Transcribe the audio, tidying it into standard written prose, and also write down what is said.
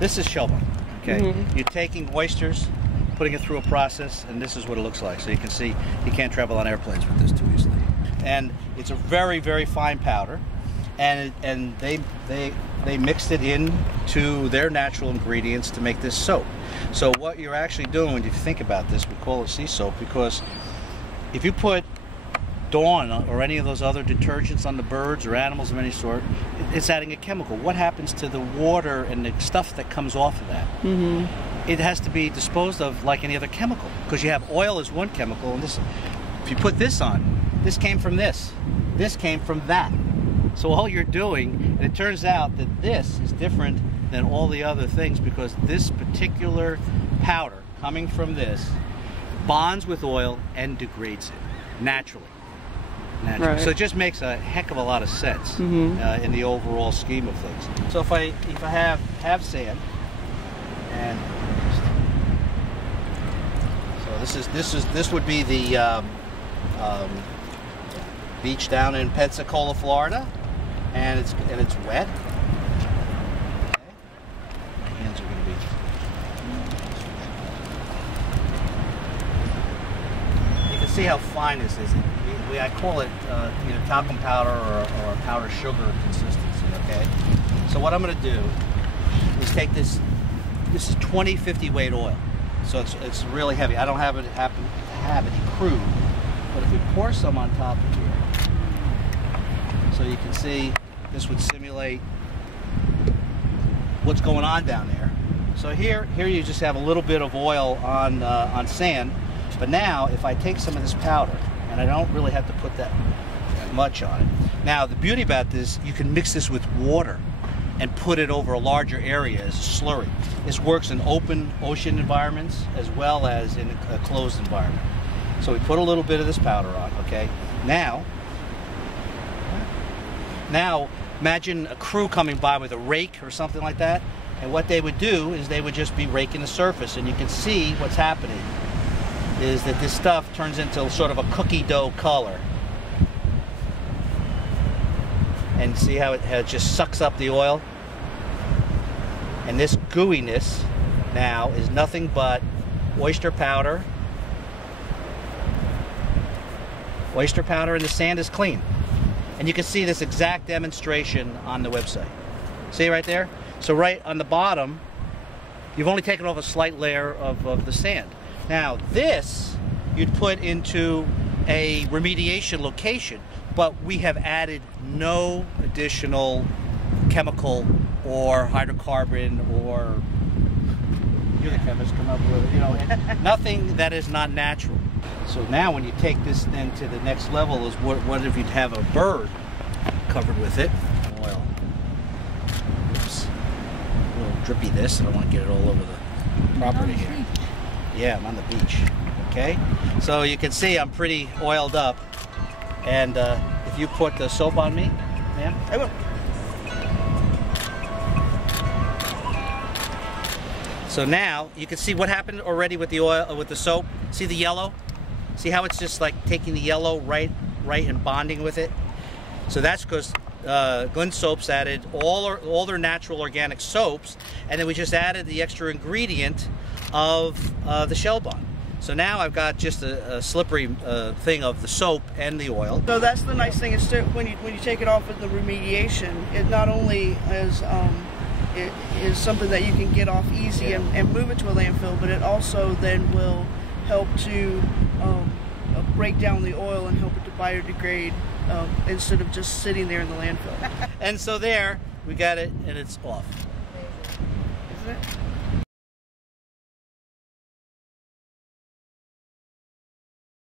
This is ShellBond. Okay, you're taking oysters, putting it through a process, and this is what it looks like. So you can see you can't travel on airplanes with this too easily. And it's a very, very fine powder, and they mixed it in to their natural ingredients to make this soap. So what you're actually doing, if you think about this, we call it sea soap because if you put Dawn or any of those other detergents on the birds or animals of any sort, it's adding a chemical. What happens to the water and the stuff that comes off of that? It has to be disposed of like any other chemical, because you have oil as one chemical, and this, if you put this on, this came from this came from that. So all you're doing, and it turns out that this is different than all the other things because this particular powder coming from this bonds with oil and degrades it naturally. Right. So it just makes a heck of a lot of sense in the overall scheme of things. So if I have sand, and so this would be the beach down in Pensacola, Florida, and it's wet. Okay. My hands are going to be. You can see how fine this is. I call it either talcum powder or powder sugar consistency, okay? So what I'm going to do is take this is 20-50 weight oil. So it's really heavy. I don't happen to have any crude, but if we pour some on top of here, so you can see this would simulate what's going on down there. So here you just have a little bit of oil on sand, but now if I take some of this powder, and I don't really have to put that much on it. Now, the beauty about this, you can mix this with water and put it over a larger area as a slurry. This works in open ocean environments as well as in a closed environment. So we put a little bit of this powder on, okay? Now imagine a crew coming by with a rake or something like that, and what they would do is they would just be raking the surface, and you can see what's happening is that this stuff turns into sort of a cookie dough color. And see how it just sucks up the oil? And this gooiness now is nothing but oyster powder. Oyster powder, and the sand is clean. And you can see this exact demonstration on the website. See right there? So right on the bottom, you've only taken off a slight layer of the sand. Now this you'd put into a remediation location, but we have added no additional chemical or hydrocarbon or, you're the chemist, come up with it, you know, nothing that is not natural. So now when you take this then to the next level is what if you'd have a bird covered with it? Oil. Oops. A little drippy this, I don't want to get it all over the property here. Yeah, I'm on the beach. Okay, so you can see I'm pretty oiled up, and if you put the soap on me, ma'am, I will. So now you can see what happened already with the oil, with the soap. See the yellow? See how it's just like taking the yellow right and bonding with it. So that's because Glynne soaps added all their natural organic soaps, and then we just added the extra ingredient of the ShellBond. So now I've got just a slippery thing of the soap and the oil. So that's the nice thing is when you take it off of the remediation, it not only is it is something that you can get off easy and move it to a landfill, but it also then will help to break down the oil and help it to biodegrade instead of just sitting there in the landfill. And so there we got it, and it's off.